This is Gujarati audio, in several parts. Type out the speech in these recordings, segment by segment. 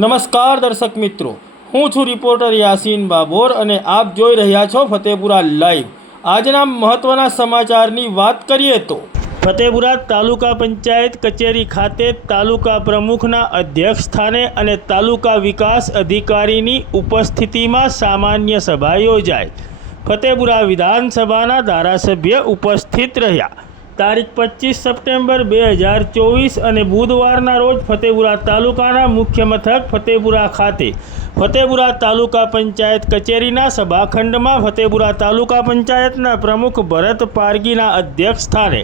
નમસ્કાર દર્શક મિત્રો, હું છું રિપોર્ટર યાસીન બાબોર અને આપ જોઈ રહ્યા છો ફતેપુરા લાઈવ। આજના મહત્વના સમાચારની વાત કરીએ તો ફતેપુરા તાલુકા પંચાયત કચેરી ખાતે તાલુકા પ્રમુખના અધ્યક્ષ સ્થાને અને તાલુકા વિકાસ અધિકારીની ઉપસ્થિતિમાં સામાન્ય સભા યોજાઈ। ફતેપુરા વિધાનસભાના ધારાસભ્ય ઉપસ્થિત રહ્યા। તારીખ 25 સપ્ટેમ્બર 2024 અને બુધવારના રોજ ફતેપુરા તાલુકાના મુખ્ય મથક ફતેપુરા ખાતે ફતેપુરા તાલુકા પંચાયત કચેરીના સભાખંડમાં ફતેપુરા તાલુકા પંચાયતના પ્રમુખ ભરત પારગીના અધ્યક્ષ સ્થાને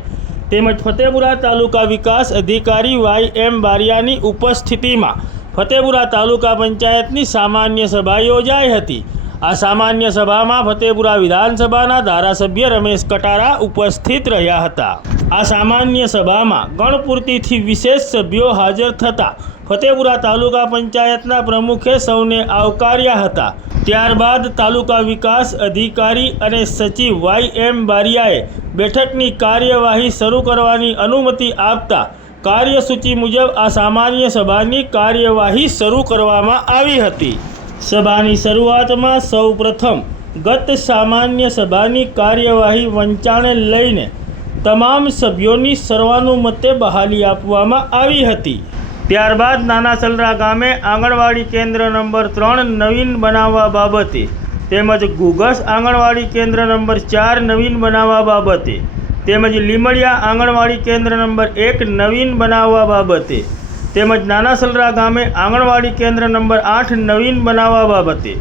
તેમજ ફતેપુરા તાલુકા વિકાસ અધિકારી YM બારિયાની ઉપસ્થિતિમાં ફતેપુરા તાલુકા પંચાયતની સામાન્ય સભા યોજાઈ હતી। આ સામાન્ય સભામાં ફતેપુરા વિધાનસભાના ધારાસભ્ય રમેશ કટારા ઉપસ્થિત રહ્યા હતા। આ સામાન્ય સભામાં ગણપૂર્તિથી વિશેષ સભ્યો હાજર થતા ફતેપુરા તાલુકા પંચાયતના પ્રમુખે સૌને આવકાર્યા હતા। ત્યારબાદ તાલુકા વિકાસ અધિકારી અને સચિવ YM બારિયાએ બેઠકની કાર્યવાહી શરૂ કરવાની અનુમતિ આપતા કાર્યસૂચિ મુજબ આ સામાન્ય સભાની કાર્યવાહી શરૂ કરવામાં આવી હતી। સભાની શરૂઆતમાં સૌપ્રથમ ગત સામાન્ય સભાની કાર્યવાહી વંચાણે લઈને તમામ સભ્યોની સર્વાનુમતે બહાલી આપવામાં આવી હતી। ત્યારબાદ નાનાસલરા ગામે આંગણવાડી કેન્દ્ર નંબર 3 નવીન બનાવવા બાબતે તેમજ ઘુઘસ આંગણવાડી કેન્દ્ર નંબર 4 નવીન બનાવવા બાબતે તેમજ લીમડિયા આંગણવાડી કેન્દ્ર નંબર 1 નવીન બનાવવા બાબતે તેમજ નાનાસલરા ગામે આંગણવાડી કેન્દ્ર નંબર 8 નવીન બનાવવા બાબતે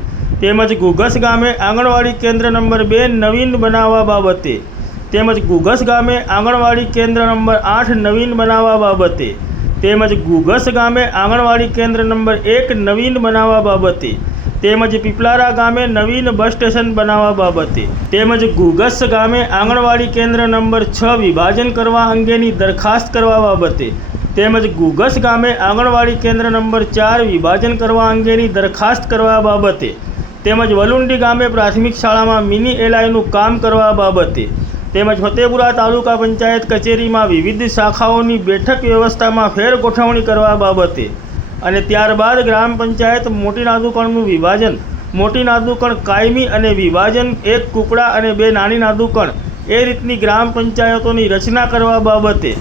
તેમજ ઘુઘસ ગામે આંગણવાડી કેન્દ્ર નંબર 2 નવીન બનાવવા બાબતે તેમજ ઘુઘસ ગામે આંગણવાડી કેન્દ્ર નંબર 8 નવીન બનાવવા બાબતે તેમજ ઘુઘસ ગામે આંગણવાડી કેન્દ્ર નંબર 1 નવીન બનાવવા બાબતે તેમજ પીપલારા ગામે નવીન બસ સ્ટેશન બનાવવા બાબતે તેમજ ઘુઘસ ગામે આંગણવાડી કેન્દ્ર નંબર 6 વિભાજન કરવા અંગેની દરખાસ્ત કરવા બાબતે તેમજ ઘુઘસ ગામે આંગણવાડી કેન્દ્ર નંબર 4 વિભાજન કરવા અંગેની દરખાસ્ત કરવા બાબતે તેમજ વલુંડી ગામે પ્રાથમિક શાળામાં મિની એલઆઈનું કામ કરવા બાબતે તેમજ ફતેપુરા તાલુકા પંચાયત કચેરીમાં વિવિધ શાખાઓની બેઠક વ્યવસ્થામાં ફેરગોઠવણી કરવા બાબતે અને ત્યારબાદ ગ્રામ પંચાયત મોટી નાદુકણનું વિભાજન, મોટી નાદુકણ કાયમી અને વિભાજન, એક કુકડા અને 2 નાની નાદુકણ એ રીતની ગ્રામ પંચાયતોની રચના કરવા બાબતે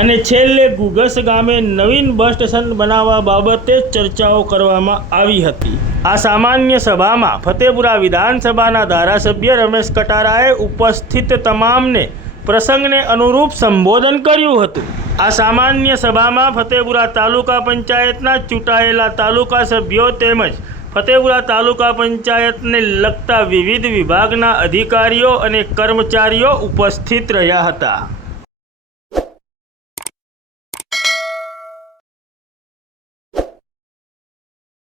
અને છેલ્લે ઘુઘસ ગામે નવીન બસ સ્ટેશન બનાવવા બાબતે ચર્ચાઓ કરવામાં આવી હતી। આ સામાન્ય સભામાં ફતેપુરા વિધાનસભાના ધારાસભ્ય રમેશ કટારાએ ઉપસ્થિત તમામને પ્રસંગને અનુરૂપ સંબોધન કર્યું હતું। આ સામાન્ય સભામાં ફતેપુરા તાલુકા પંચાયતના ચૂંટાયેલા તાલુકા સભ્યો તેમજ ફતેપુરા તાલુકા પંચાયતને લગતા વિવિધ વિભાગના અધિકારીઓ અને કર્મચારીઓ ઉપસ્થિત રહ્યા હતા।